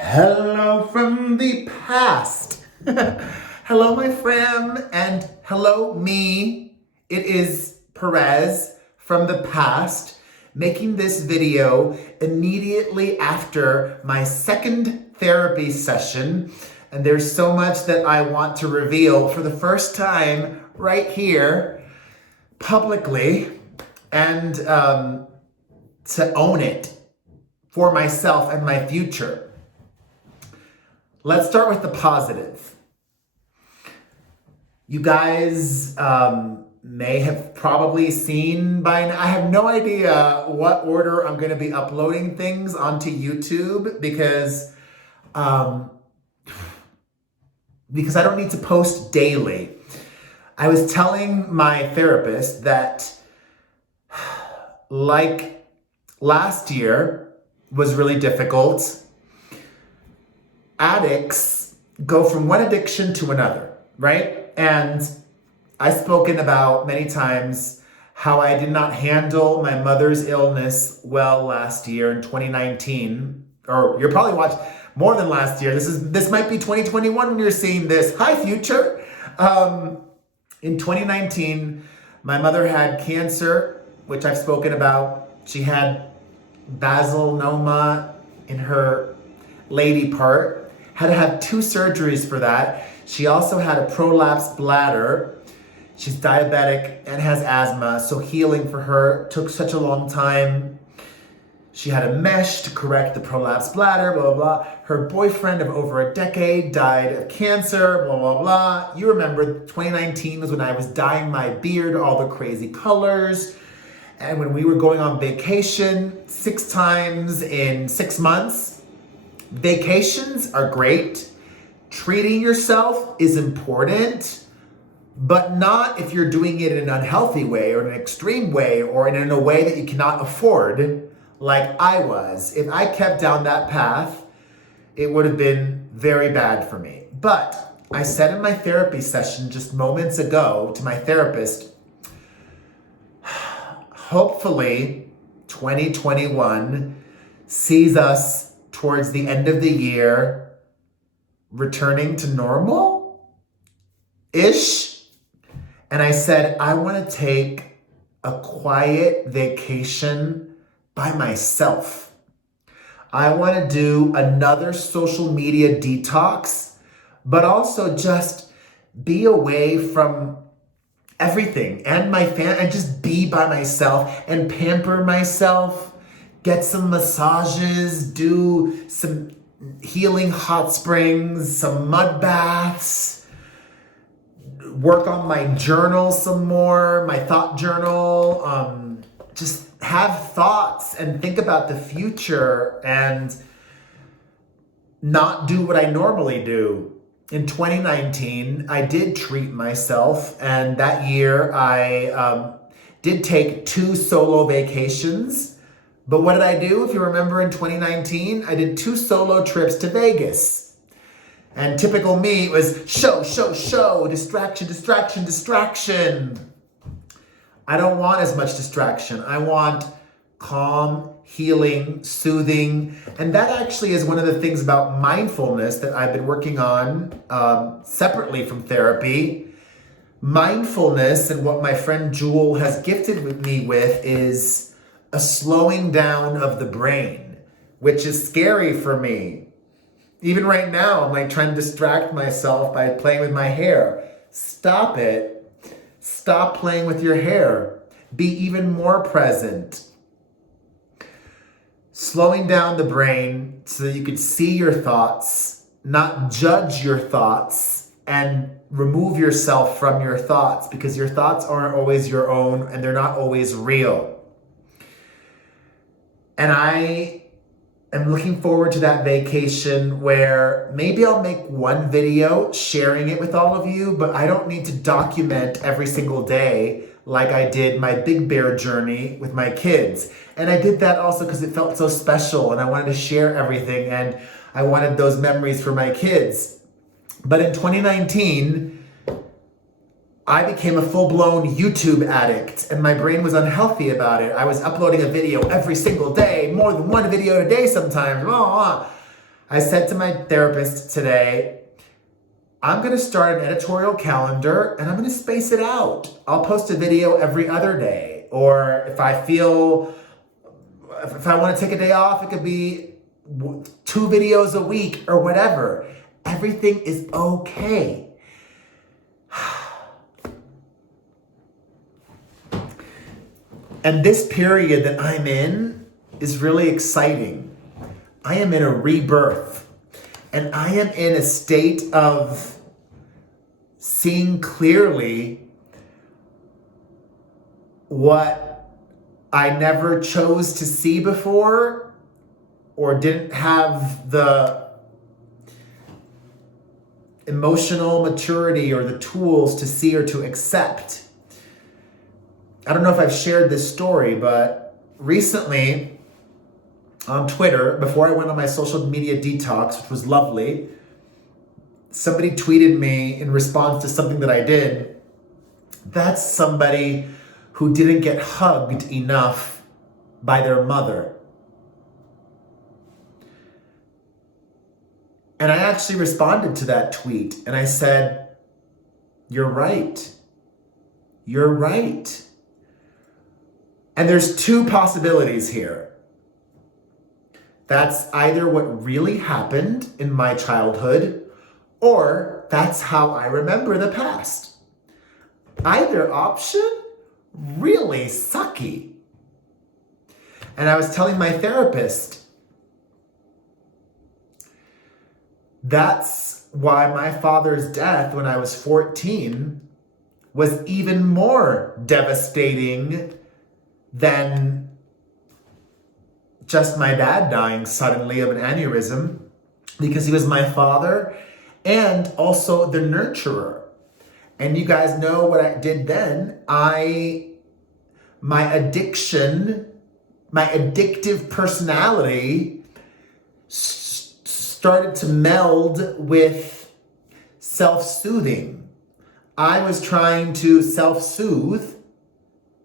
Hello from the past. Hello, my friend, and hello, me. It is Perez from the past, making this video immediately after my second therapy session. And there's so much that I want to reveal for the first time right here, publicly, and to own it for myself and my future. Let's start with the positive. You guys may have probably seen by now, I have no idea what order I'm going to be uploading things onto YouTube because I don't need to post daily. I was telling my therapist that like last year was really difficult. Addicts go from one addiction to another, right? And I've spoken about many times how I did not handle my mother's illness well last year in 2019, or you're probably watching more than last year. This might be 2021 when you're seeing this. Hi, future. In 2019, my mother had cancer, which I've spoken about. She had basilnoma in her lady part. Had to have 2 surgeries for that. She also had a prolapsed bladder. She's diabetic and has asthma, so healing for her took such a long time. She had a mesh to correct the prolapsed bladder, blah, blah, blah. Her boyfriend of over a decade died of cancer, blah, blah, blah. You remember 2019 was when I was dyeing my beard all the crazy colors. And when we were going on vacation 6 times in 6 months. Vacations are great. Treating yourself is important, but not if you're doing it in an unhealthy way or in an extreme way or in a way that you cannot afford, like I was. If I kept down that path, it would have been very bad for me. But I said in my therapy session just moments ago to my therapist, hopefully 2021 sees us towards the end of the year, returning to normal-ish. And I said, I want to take a quiet vacation by myself. I want to do another social media detox, but also just be away from everything and my family and just be by myself and pamper myself. Get some massages, do some healing hot springs, some mud baths, work on my journal some more, my thought journal, just have thoughts and think about the future and not do what I normally do. In 2019, I did treat myself, and that year I did take 2 solo vacations. But what did I do? If you remember in 2019, I did 2 solo trips to Vegas. And typical me, it was show, distraction. I don't want as much distraction. I want calm, healing, soothing. And that actually is one of the things about mindfulness that I've been working on separately from therapy. Mindfulness, and what my friend Jewel has gifted me with, is a slowing down of the brain, which is scary for me. Even right now, I'm like trying to distract myself by playing with my hair. Stop it. Stop playing with your hair. Be even more present. Slowing down the brain so that you could see your thoughts, not judge your thoughts, and remove yourself from your thoughts, because your thoughts aren't always your own and they're not always real. And I am looking forward to that vacation where maybe I'll make one video sharing it with all of you, but I don't need to document every single day like I did my Big Bear journey with my kids. And I did that also because it felt so special and I wanted to share everything and I wanted those memories for my kids. But in 2019, I became a full-blown YouTube addict and my brain was unhealthy about it. I was uploading a video every single day, more than one video a day sometimes. I said to my therapist today, I'm going to start an editorial calendar and I'm going to space it out. I'll post a video every other day. Or if I want to take a day off, it could be 2 videos a week or whatever. Everything is okay. And this period that I'm in is really exciting. I am in a rebirth. And I am in a state of seeing clearly what I never chose to see before, or didn't have the emotional maturity or the tools to see or to accept. I don't know if I've shared this story, but recently on Twitter, before I went on my social media detox, which was lovely, somebody tweeted me in response to something that I did. That's somebody who didn't get hugged enough by their mother. And I actually responded to that tweet and I said, "You're right. You're right." And there's 2 possibilities here. That's either what really happened in my childhood, or that's how I remember the past. Either option, really sucky. And I was telling my therapist, that's why my father's death when I was 14 was even more devastating than just my dad dying suddenly of an aneurysm, because he was my father and also the nurturer. And you guys know what I did then. My addictive personality started to meld with self-soothing. I was trying to self-soothe,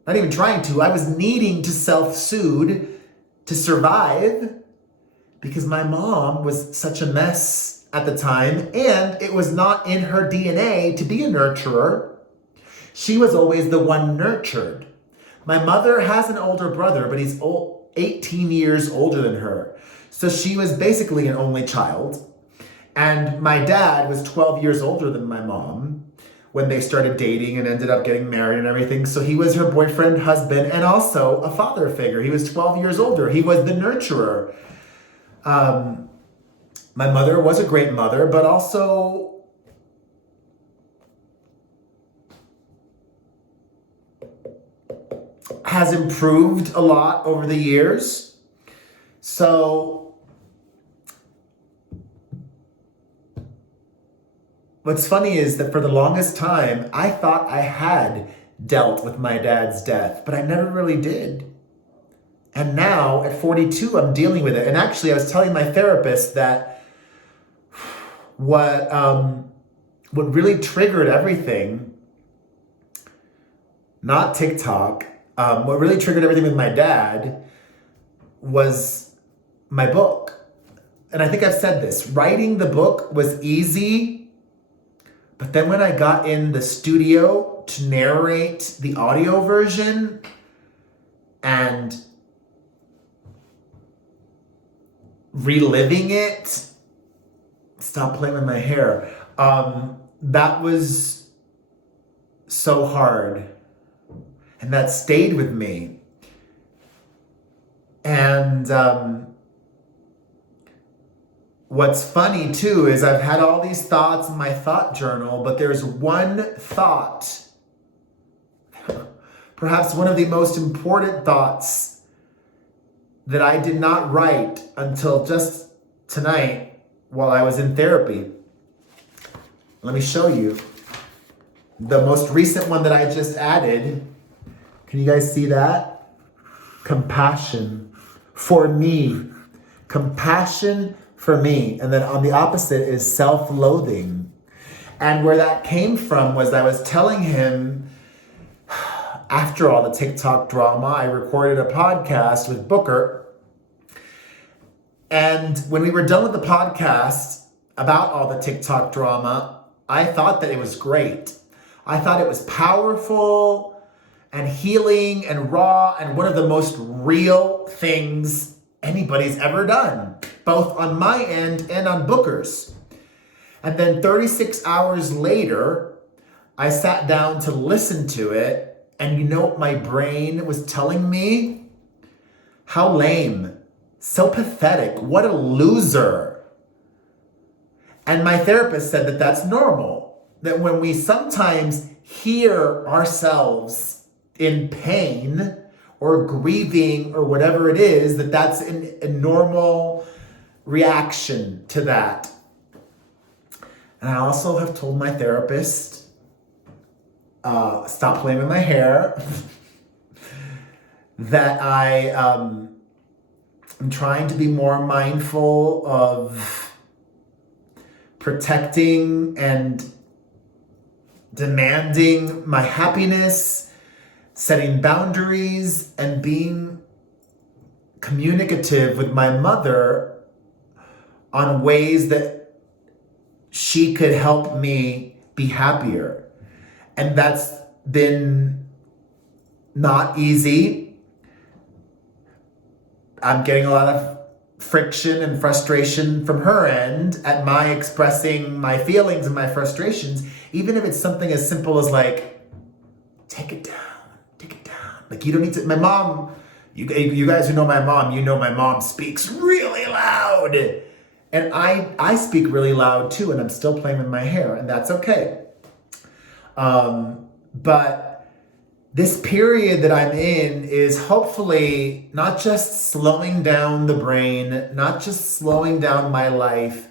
not even trying to, I was needing to self-soothe to survive, because my mom was such a mess at the time, and it was not in her DNA to be a nurturer. She was always the one nurtured. My mother has an older brother, but he's 18 years older than her. So she was basically an only child. And my dad was 12 years older than my mom when they started dating and ended up getting married and everything. So he was her boyfriend, husband, and also a father figure. He was 12 years older. He was the nurturer. My mother was a great mother, but also has improved a lot over the years. So what's funny is that for the longest time, I thought I had dealt with my dad's death, but I never really did. And now at 42, I'm dealing with it. And actually, I was telling my therapist that what really triggered everything, not TikTok, what really triggered everything with my dad was my book. And I think I've said this, writing the book was easy, but then when I got in the studio to narrate the audio version and reliving it, stop playing with my hair, that was so hard. And that stayed with me. And what's funny too is I've had all these thoughts in my thought journal, but there's one thought, perhaps one of the most important thoughts, that I did not write until just tonight while I was in therapy. Let me show you. The most recent one that I just added. Can you guys see that? Compassion for me. Compassion for me. And then on the opposite is self-loathing. And where that came from was I was telling him, after all the TikTok drama, I recorded a podcast with Booker. And when we were done with the podcast about all the TikTok drama, I thought that it was great. I thought it was powerful and healing and raw and one of the most real things anybody's ever done, both on my end and on Booker's. And then 36 hours later, I sat down to listen to it, and you know what my brain was telling me? How lame. So pathetic. What a loser. And my therapist said that that's normal. That when we sometimes hear ourselves in pain or grieving or whatever it is, that's a normal reaction to that. And I also have told my therapist, stop playing with my hair, that I'm trying to be more mindful of protecting and demanding my happiness, setting boundaries, and being communicative with my mother on ways that she could help me be happier. And that's been not easy. I'm getting a lot of friction and frustration from her end at my expressing my feelings and my frustrations, even if it's something as simple as like, take it down. Like, you don't need to, my mom, you guys who know my mom, you know my mom speaks really loud. And I speak really loud too, and I'm still playing with my hair, and that's okay. But this period that I'm in is hopefully not just slowing down the brain, not just slowing down my life,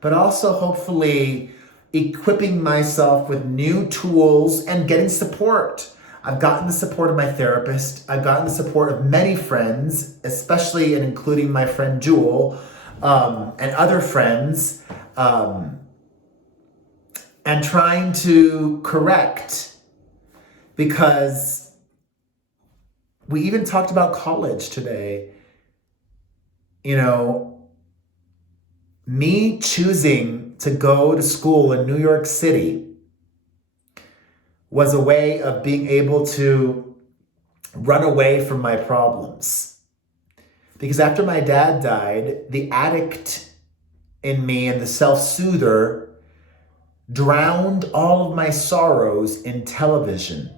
but also hopefully equipping myself with new tools and getting support. I've gotten the support of my therapist. I've gotten the support of many friends, especially and including my friend Jewel, and other friends, and trying to correct, because we even talked about college today. You know, me choosing to go to school in New York City was a way of being able to run away from my problems. Because after my dad died, the addict in me and the self-soother drowned all of my sorrows in television.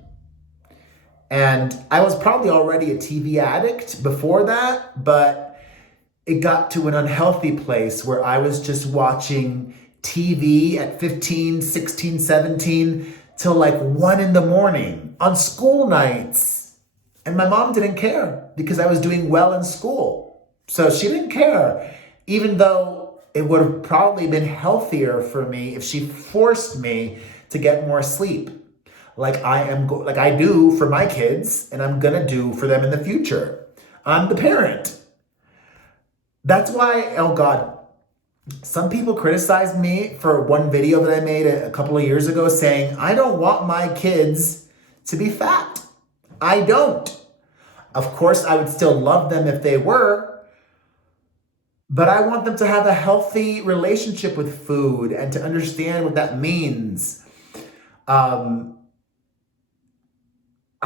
And I was probably already a TV addict before that, but it got to an unhealthy place where I was just watching TV at 15, 16, 17 till like 1 a.m. on school nights. And my mom didn't care because I was doing well in school. So she didn't care, even though it would have probably been healthier for me if she forced me to get more sleep, like I do for my kids, and I'm gonna do for them in the future. I'm the parent. That's why, oh God, some people criticized me for one video that I made a couple of years ago saying, I don't want my kids to be fat. I don't. Of course, I would still love them if they were, but I want them to have a healthy relationship with food and to understand what that means.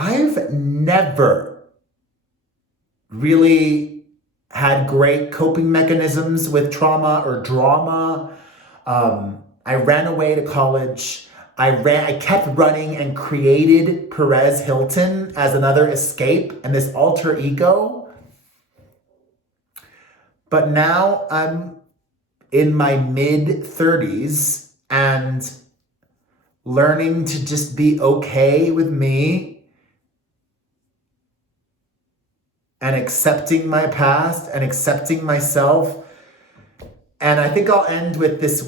I've never really had great coping mechanisms with trauma or drama. I ran away to college. I kept running and created Perez Hilton as another escape and this alter ego. But now I'm in my mid-30s and learning to just be okay with me and accepting my past and accepting myself. And I think I'll end with this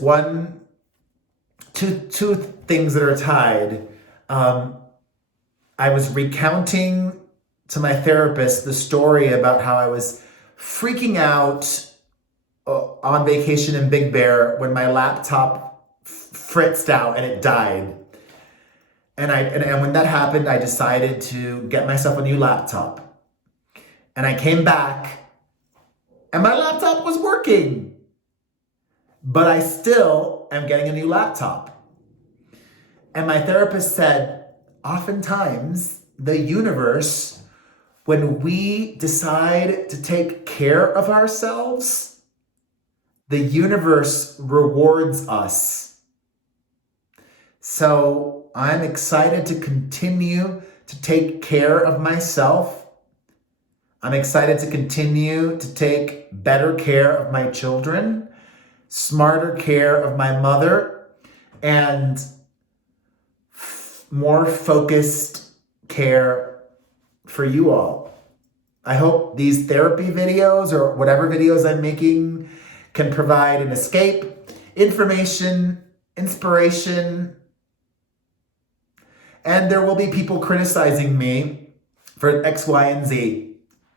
two things that are tied. I was recounting to my therapist the story about how I was freaking out on vacation in Big Bear when my laptop fritzed out and it died. And when that happened, I decided to get myself a new laptop. And I came back and my laptop was working. But I still am getting a new laptop. And my therapist said, oftentimes the universe, when we decide to take care of ourselves, the universe rewards us. So I'm excited to continue to take care of myself. I'm excited to continue to take better care of my children, smarter care of my mother, and more focused care for you all. I hope these therapy videos or whatever videos I'm making can provide an escape, information, inspiration, and there will be people criticizing me for X, Y, and Z,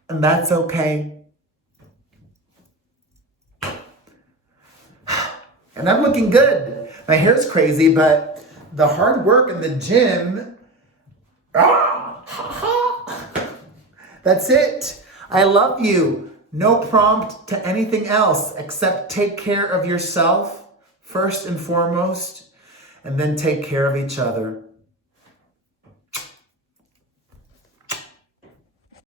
and that's okay. And I'm looking good. My hair's crazy, but the hard work in the gym, that's it. I love you. No prompt to anything else except take care of yourself first and foremost, and then take care of each other.